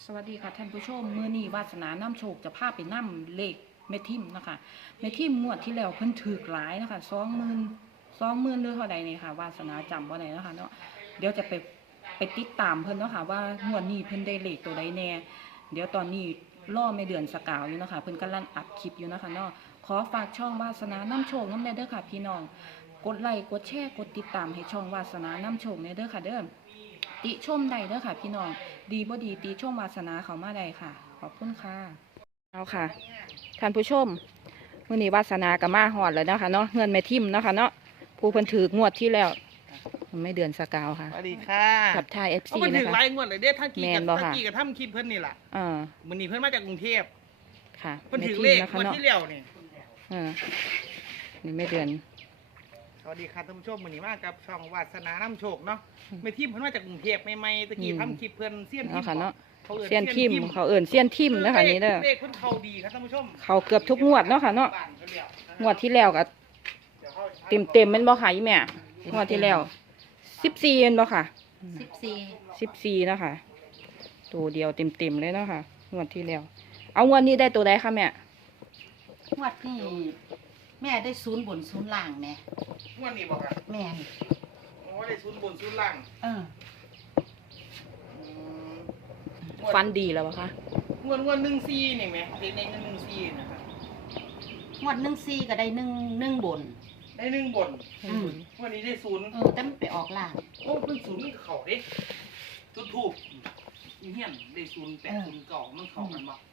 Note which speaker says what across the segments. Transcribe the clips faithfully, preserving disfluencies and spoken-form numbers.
Speaker 1: สวัสดีค่ะท่านผู้ชมมือนี้วาสนาน้ำโชคจะพาไปน้ำเลขเมทิมนะคะเมทิมงวดที่แล้วเพิ่นถือหลายนะคะสองหมื่นสองหมื่นหรือเท่าใดนี่ค่ะวาสนาจำว่าไหนนะคะเนาะเดี๋ยวจะไปไปติดตามเพิ่นเนาะค่ะว่างวดนี้เพิ่นได้เลขตัวใดแน่เดี๋ยวตอนนี้ล่อไม่เดือนสกาวอยู่นะคะเพิ่นกำลังอัดคลิปอยู่นะคะเนาะขอฝากช่องวาสนาน้ำโชคน้ำแน่เด้อค่ะพี่น้องกดไลค์กดแชร์กดติดตามให้ช่องวาสนาน้ำโชคแน่เด้อค่ะเด้อติชมได้เด้อค่ะพี่น้องดีบ่ดีติชมวาสนาเขามาได้ค่ะขอบคุณค่ะเอาค่ะท่านผู้ชมมื้อนี้วาสนากับมาหอดเลยนะคะเนาะเงินแม่ทิมนะคะเนาะผู้เพิ่นถืองวดที่แล้วไม่เดือนสกาวค่ะ
Speaker 2: สวัสดีค่ะ
Speaker 1: กับทาย เอฟ ซี
Speaker 2: เอามาถึ
Speaker 1: นะ
Speaker 2: ง
Speaker 1: คะ
Speaker 2: รายงวดเลยเด้ท่านกี่
Speaker 1: แม่
Speaker 2: กับ
Speaker 1: นบ่
Speaker 2: ท่าน
Speaker 1: ค่ะ
Speaker 2: กี่กับท่านคลิปเพิ่นนี่แหละ
Speaker 1: อ่า
Speaker 2: มันนี่เพิ่นมาจากกรุงเทพ
Speaker 1: ค่ะ
Speaker 2: เพิ่น
Speaker 1: แม่
Speaker 2: ถึง
Speaker 1: ทิ
Speaker 2: เล
Speaker 1: ม
Speaker 2: ข
Speaker 1: นะคะ
Speaker 2: งวด
Speaker 1: เนาะ
Speaker 2: ที่แล้วนี่
Speaker 1: อ่านี่ไม่เดือน
Speaker 2: สวัสดีค่ะท่านผู้ชมมันนี่มากับช่องวาสนาน้ำโชคเนาะไม่ทิมเพิ่นมาจากกรุงเทพใหม่ๆตะกี้ทำคลิปเพิ่นเสี้ยนทิ
Speaker 1: เนาะ
Speaker 2: ม
Speaker 1: ค่ะเนาะ
Speaker 2: เขาเอิ้น
Speaker 1: เซียนทิมเขาเอิ่นเซียนทิมนะคะนี่เด้อ
Speaker 2: เลขเพิ่นเข้าดีครับท่านผู้ชม
Speaker 1: เขาเกือบทุกงวดเนาะค่ะเนาะ
Speaker 2: บ้เขาเรียกนะครับ
Speaker 1: งวดที่แล้วก็เต็มเต็มๆแม่นบ่ค่ะอีแม่งวดที่แล้วสิบสี่เอ็นบ่ค่ะ
Speaker 3: สิบสี่
Speaker 1: สิบสี่เนาะค่ะตัวเดียวเต็มเต็มๆเลยเนาะค่ะงวดที่แล้วเอางวดนี้ได้ตัวใดคะแม่
Speaker 3: งวดนี่แม่ได้ศูนย์บนศูนย์ล่างแม่
Speaker 2: งวดนี้บอกค่ะ
Speaker 3: แม่น
Speaker 2: โอ้ได้ศูนย์บนศูนย์ล่าง
Speaker 3: เออ
Speaker 2: อืม
Speaker 1: ฟันดีแล้วบ่คะ
Speaker 2: งวดงวดหนึ่งซีนี่ไหมเด็กในเงินหนึ่งซีนะครับ
Speaker 3: งวดหนึ่งสี่ก็ได้หนึ่งหนึ่งบน
Speaker 2: ได้หนึ่งบน
Speaker 3: อืม
Speaker 2: วันนี้ได้ศูนย์
Speaker 3: เออแต่มันไปออกล่าง
Speaker 2: โอ้เพิ่งศูนย์มันก็เข่าเด้จุดทูบอีเหี้ยนได้ศูนย์แปดศูนย์เก่ามันเข่ากันบ่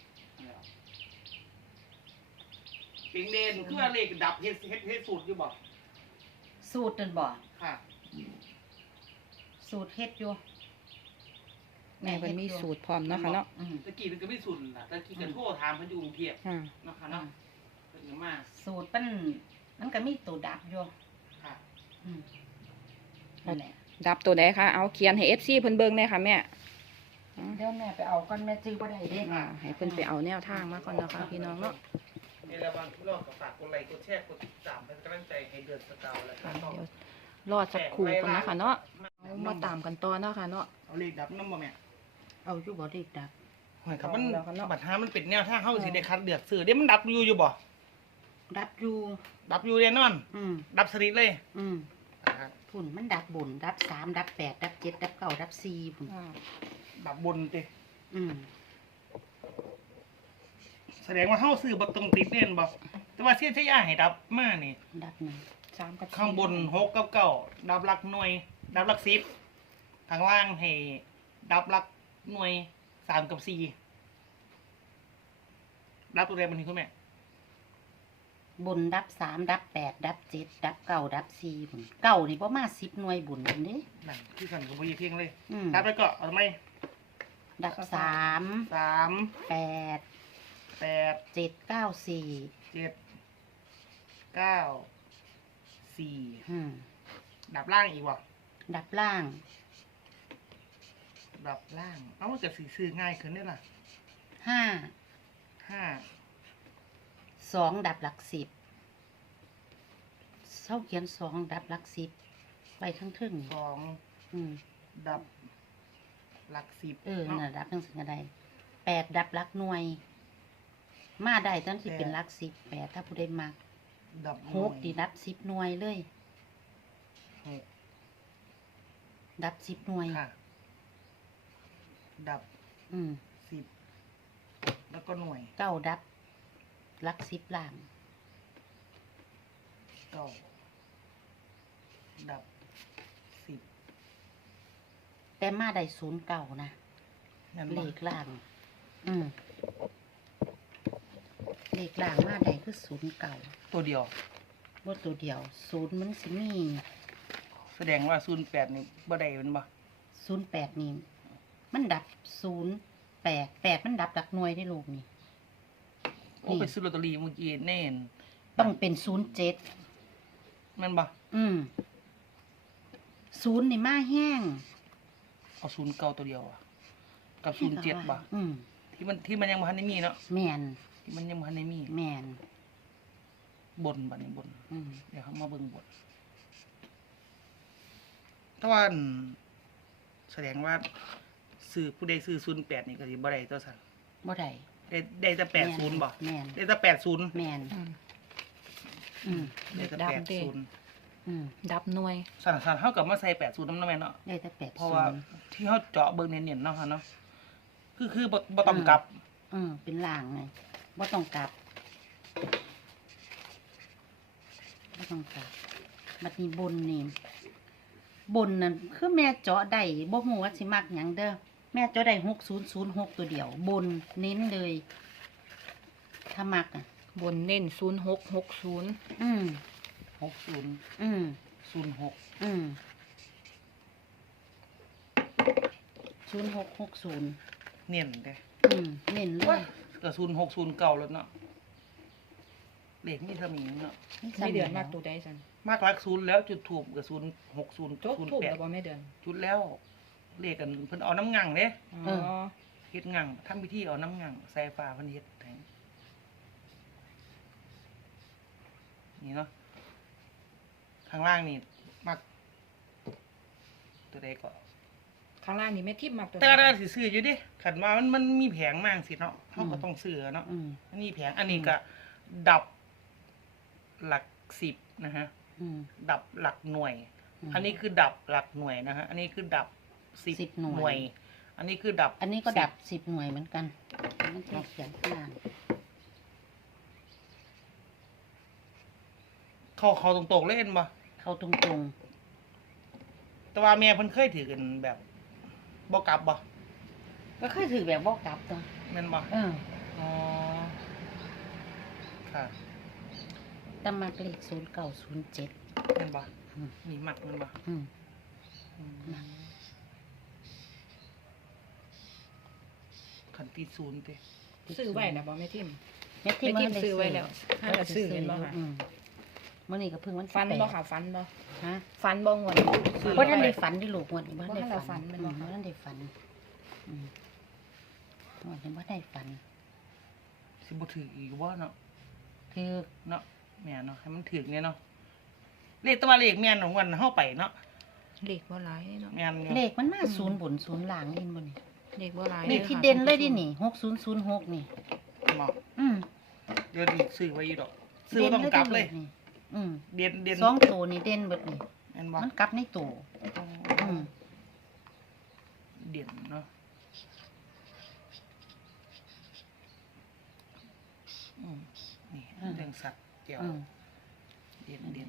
Speaker 2: เปียงเด่นคือว่าเลขดับเฮ็ดเฮ็ดเฮ็ดสูตรอยู่บ่
Speaker 3: สูตรนั่นบ่
Speaker 2: ค่ะ
Speaker 3: สูตรเฮ็ดอยู่
Speaker 1: แม่เพิ่นมีสูตรพร้อมเนาะค่ะเนาะ
Speaker 3: อืม
Speaker 2: ตะกี้มันก็ไม่สูตรล่ะตะกี้ก็โทรถามเพิ่นอยู่กรุงเทพ
Speaker 1: อ่า
Speaker 2: เนาะค่ะเนาะเพิ่นก็มา
Speaker 3: สูตรมันมันก็มีตัวดับอยู่
Speaker 2: ค่ะ
Speaker 3: อืมนั่นแหละ
Speaker 1: ดับตัวใดคะเอาเขียนให้ เอฟ ซี เพิ่นเบิ่งได้ค่ะแม่อ๋อ
Speaker 3: เดี๋ยวแม่ไปเอาก่อนแม่จื้อบ่ได้เด้
Speaker 1: อ่าให้เพิ่นไปเอาแนวทางมาก่อนเนาะค่ะพี่น้องเนาะ
Speaker 2: ในระหว่างที่รอก็ฝากกดไลค์กดแชร์กดติดตามเป็นกำลังใจให้เดือนสกาวแล้วก็
Speaker 1: อ่า
Speaker 2: ต้อง
Speaker 1: เดี๋ยวรอสักครู่ก่อนนะคะเนาะเอามาตามกันต่อเนาะค่ะเนาะ
Speaker 2: เอาเลขดับนำบ่แม่
Speaker 3: เอาอยู่บ่ได้ดับ
Speaker 2: หอยครับมัน
Speaker 1: เอาแล้วครับเนาะ
Speaker 2: บัตรหามันเป็นแนวทางเข้าสิได้คัดเลือกซื้อเดี๋ยวมันดับอยู่อยู่บ่
Speaker 3: ดับอยู่
Speaker 2: ดับอยู่แน่นอน
Speaker 3: อืม
Speaker 2: ดับสนิทเลย
Speaker 3: อืม
Speaker 2: อ่า
Speaker 3: พุ่นมันดับบนดับสามดับแปดดับเจ็ดดับเก้าดับสี่พุ่น
Speaker 1: อ่า
Speaker 2: ดับบนติ
Speaker 3: อืม
Speaker 2: แสดงว่าเข้าซื้อบ่ตรงติดเน่นบ่แต่ว่าเสียทยาให้ดับมานี่
Speaker 3: ดับหนึ่ง
Speaker 1: สามกับสี่
Speaker 2: ข้างบนหกกับเก้าดับหลักหน่วย ดับหลักสิบข้างล่างให้ดับหลักหน่วยสามกับสี่ดับตัวใดบันทีคุณแม่
Speaker 3: บนดับสามดับแปดดับเจ็ดดับเก้าดับสี่พุ่นเก้านี่ประมาณสิบหน่วยบุญพุ่นเด้
Speaker 2: นั่นที่สั่นกับบ่ยีเพียงเลย
Speaker 3: อืม
Speaker 2: ดับแล้วก็เอาทำไม
Speaker 3: ดับสาม
Speaker 2: สาม
Speaker 3: แปด
Speaker 2: แปด
Speaker 3: เจ็ดเก้าสี่
Speaker 2: เจ็ดเก้าสี่
Speaker 3: อืม
Speaker 2: ดับล่างอีกวะ
Speaker 3: ดับล่าง
Speaker 2: ดับล่าง เอามันจะสีซื้อง่ายขึ้นได้ล่ะ
Speaker 3: ห้า
Speaker 2: ห้า
Speaker 3: สองดับหลักสิบเศร้าเขียนสองดับหลักสิบไปทั้งทึ่ง
Speaker 2: สอง
Speaker 3: อืม
Speaker 2: ดับหลักสิบ
Speaker 3: เออ
Speaker 2: เนาะ
Speaker 3: น่ะดับทั้งสิ่งใดแปดดับหลักหน่วย มาได้ตั้งที่เป็นหลักสิบแปดถ้าผู้ใดมัก
Speaker 2: ดับ
Speaker 3: หกดีดับสิบหน่วยเลย
Speaker 2: หก
Speaker 3: ดับสิบหน่วย
Speaker 2: ค่ะ ดับ
Speaker 3: อืม
Speaker 2: สิบแล้วก็หน่วย
Speaker 3: เก้าดับหลักสิบล่าง
Speaker 2: เก้าดับสิบ
Speaker 3: แต่มาได้ศูนย์เก่านะ
Speaker 2: นั่น
Speaker 3: เล
Speaker 2: บ่
Speaker 3: ขล่าง อืมเลขล่างมาได้คือศูนย์เก่า
Speaker 2: ตัวเดียว
Speaker 3: ว่าตัวเดียวศูนย์มันสิมี
Speaker 2: แสดงว่าศูนย์แปดนี่บ่ได้เป็นบ่
Speaker 3: ศูนย์แปดนี่มันดับศูนย์แปดแปดมันดับหลักหน่วยได้ลูกนี่
Speaker 2: โอ้ไปซื้อลอตเตอรี่เมื่อกี้แน่น
Speaker 3: ต้องเป็นศูนย์เจ็ด
Speaker 2: แม่นบ่
Speaker 3: อืมศูนย์นี่มาแห้ง
Speaker 2: เอาศูนย์เก้าตัวเดียวอะกับศูนย์เจ็ดบ่
Speaker 3: อืม
Speaker 2: ที่มันที่มันยังบ่ทันได้มีเนาะ
Speaker 3: แมน
Speaker 2: ที่มันยังบ่ทันได้มี
Speaker 3: แมน
Speaker 2: บนบัดนี้บน
Speaker 3: อืม
Speaker 2: เดี๋ยวเขามาเบิ่งบนแตะวันแสดงว่าซื้อผู้ใดซื้อศูนย์แปดนี่ก็สิบ่ได้ตัวสั่น
Speaker 3: บ่ได้
Speaker 2: ได้ได้แต่แปดศูนย์บ่
Speaker 3: แม่น
Speaker 2: ได้แต่แปดศูนย์
Speaker 3: แม่น
Speaker 1: อืม
Speaker 3: อืม
Speaker 2: ได้แต่
Speaker 1: ดับ
Speaker 2: แปด
Speaker 1: เด้
Speaker 2: ศูนย์
Speaker 3: อืม
Speaker 1: ดับหน่วย
Speaker 2: สั่นสั่นเฮากับมาใส่แปดศูนย์นำนำแม่เนาะ
Speaker 3: ได้แต่แปด
Speaker 2: เพราะ
Speaker 3: ศู
Speaker 2: ว่าน
Speaker 3: ย์
Speaker 2: ที่เฮาเจาะเบิ่งเน้นๆเนาะค่ะเนาะคือคือบ่บ่ต้องกลับ
Speaker 3: อืมเป็นล่างไงบ่ต้องกลับบ่ต้องกลับบัดนี้บนนี่บนนั่นคือแม่เจาะได้บ่ฮู้ว่าสิมักหยังเด้อแม่เจาะได้หกศูนย์ศูนย์หกตัวเดียว บนเน้นเลย ถ้ามักอ่ะ
Speaker 1: บนเน้นศูนย์หกหกศูนย์
Speaker 3: อืม
Speaker 2: หกศูนย์
Speaker 3: อืม
Speaker 2: ศูนย์หก
Speaker 3: อืมศูนย์หกหกศูนย์
Speaker 2: เน้นเด้
Speaker 3: อืมเน้นเล
Speaker 2: ว่าย ก็ศูนย์หกศูนย์เก้าแล้วเนาะเลขมีเท่านี้เนาะ
Speaker 1: ไม่เดือนมากตัวใดสัน
Speaker 2: มากหลักศูนย์แล้วจุดถูกกับศูนย์หกศูนย์
Speaker 1: จบ
Speaker 2: ศูนย์
Speaker 1: ถูก
Speaker 2: แปด
Speaker 1: แล้วบ่แม่เดือน
Speaker 2: จุดแล้วเลขกันเพิ่นเอาน้ำงังเด้
Speaker 1: อ๋อ
Speaker 2: เฮ็ดงังทำพิธีเอาน้ำงังใส่ฟ้าเพิ่นเฮ็ดให้นี่เนาะข้างล่างนี่มักตัวใดก็
Speaker 1: ข้างล่างนี่แม่ทิพย์มากตัวใด
Speaker 2: แต่ก็ได้สิซื้ออยู่ดิขันมามันมันมีแผงมากสิเนาะเฮาก็ต้องซื้อเนาะ
Speaker 3: อืม
Speaker 2: อันนี้แผงอันนี้ก็ดับหลักสิบนะฮะ
Speaker 3: อืม
Speaker 2: ดับหลักหน่วย
Speaker 3: อืม
Speaker 2: อันนี้คือดับหลักหน่วยนะฮะ อันนี้คือดับสิบ
Speaker 3: สิบหน่วย
Speaker 2: หน่วย อันนี้คือดับ
Speaker 3: อันนี้ก็
Speaker 2: สิ
Speaker 3: ดับสิบหน่วยเหมือนกันมันจะเขียนข้างล่าง
Speaker 2: เขาเขาตรงๆเล่นบ่
Speaker 3: เข้าตรง
Speaker 2: แต่ว่าแม่เพิ่นเคยถือกันแบบบ่กลับบ่
Speaker 3: ๆก็เคยถือแบบบอกกลับตัว
Speaker 2: แม่นบ่
Speaker 3: เออ
Speaker 2: อ๋อค่ะ
Speaker 3: ตำมากเลขศูนย์เก้าศูนย์เจ็ด
Speaker 2: แม่นบ่
Speaker 3: อืม
Speaker 2: นี่มักแม่นบ่
Speaker 3: อืม
Speaker 2: อืม
Speaker 3: มัก
Speaker 2: ขันตีศูนย์ติ
Speaker 1: ซื้อไว้นะบ่แม่ทิพย์
Speaker 3: แม่ที่
Speaker 1: แม่ทิพย์
Speaker 3: มันได้
Speaker 1: ซื้อไว้แล้วห้าก็ซื้อเห็นบ่คะ
Speaker 3: อืมมื่อนี้ก็เพิ่งวันที่
Speaker 1: ฟัน
Speaker 3: แปด
Speaker 1: บ่ค่ะฟันบ่
Speaker 3: ฮะ
Speaker 1: ฟันบ่งวดซื้อ
Speaker 3: เพราะท่าน
Speaker 1: ไว้
Speaker 3: ได้ฝันที่ลูกงวดนี้บ่
Speaker 1: บ่ทันได้
Speaker 3: ได้
Speaker 1: ฝั
Speaker 3: ฝั
Speaker 1: น
Speaker 3: น
Speaker 1: แม่
Speaker 3: อื
Speaker 1: นบ่
Speaker 3: ม
Speaker 1: คะ
Speaker 3: บ่ทันได้ฝันอืมงวดนี้บ่ได้ฝัน
Speaker 2: สิบ่ถืออีกบ่เนาะ
Speaker 3: คือ
Speaker 2: เนาะแม่เนาะให้มันถือเนี่ยเนาะเลขแตัวาเลขแม่นของวันเฮาไปเนาะ
Speaker 1: เลขบ่หลายเนาะ
Speaker 2: แม่นอยู่
Speaker 3: เลขมันมาศูนย์บนศูนย์ล่างนี่บ่นี่
Speaker 1: เลขบ่หลาย
Speaker 3: นี่ที่เด่นเลยดินี่หกศูนย์ศูนย์หกนี่
Speaker 2: บ่
Speaker 3: อืม
Speaker 2: เดี๋ยวดิซื้อไว้อยู่ดอกซื้อบ่ต้องกลับเลย
Speaker 3: นี่อืม
Speaker 2: เด่นเด่น
Speaker 3: สองตัวนี่เด่นเบิดนี่
Speaker 2: แม่นบ่
Speaker 3: มันกลับในตัวอืม
Speaker 2: เด่นเนาะอืมนี่เรื่องสัตว์เกี่ยว
Speaker 3: อืม
Speaker 2: เด่นเด่น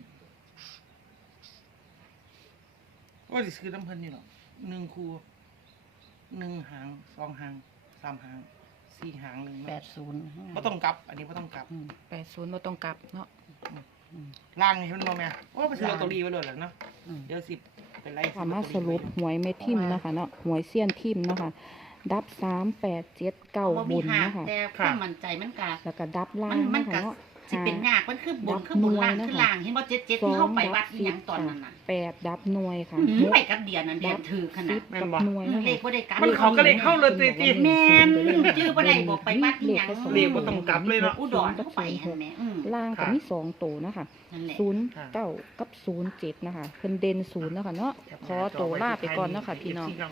Speaker 2: ว่าสิซื้อน้ำเพิ่นอยู่หรอกหนึ่งคู่หนึ่งหางสองหางสามหางสี่หางหนึ่ง
Speaker 3: แปดศูนย์
Speaker 2: บ่ต้องกลับ อันนี้บ่ต้องกลับ
Speaker 3: อืม
Speaker 1: แปดศูนย์บ่ต้องกลับเนาะ
Speaker 3: อืม
Speaker 2: ล่างนี่มันบ่แม่โอ้ไปซื้อลอตเตอรี่ไว้เลยแหละเนาะ
Speaker 3: อืม
Speaker 2: เดี๋ยวสิเป็นไร
Speaker 1: สามารถสรุปหวยเม็ดทิมนะคะเนาะหวยเซียนทิมนะคะดับสามแปดเจ็ดเก้า
Speaker 3: บ่
Speaker 1: บ
Speaker 3: มี
Speaker 1: น
Speaker 3: หัก
Speaker 1: นะคะ
Speaker 3: แต่ความมั่นใจมันกะ
Speaker 1: แล้วก็ดับล่า
Speaker 3: มัน
Speaker 1: ง
Speaker 3: มัน
Speaker 1: นะคะ
Speaker 3: กะ
Speaker 1: เนาะ
Speaker 3: สิเป็นยากมันคือบน
Speaker 1: ดับ
Speaker 3: คือบนล่าง
Speaker 1: หน่วยนะคะ
Speaker 3: คือล่างเห็นบ่เจ็ดเจ็ดที่เข้าไปวัดอีหยังตอนนั้นน่ะ
Speaker 1: แปดดับหน่วยค่ะ
Speaker 3: อืม
Speaker 1: หก
Speaker 3: ไปกับเดียนนั่นเดียนถือขนา
Speaker 1: สิ
Speaker 3: ด
Speaker 1: บกับหน่วย
Speaker 3: อืม
Speaker 1: นะ
Speaker 3: เล
Speaker 1: คะ
Speaker 3: ขบ่ได้กลับ
Speaker 2: มันเขาก็เลยเข้าเลยตีตี
Speaker 3: แม่นชื่อบ่ได้บอกไปวัดอีหยัง
Speaker 2: เลขบ่ต้องกลับเลยเนาะ
Speaker 3: อุดรเข้าไปหั่นแหมอืม
Speaker 1: ล่างก็มีสองตัวนะคะ
Speaker 3: นั่นแหละ
Speaker 1: ศูนย์เก้ากับศูนย์เจ็ดนะคะเพิ่นเด่นศูนย์นะคะเนาะขอตัวลาไปก่อนเนาะคะพี่น้อง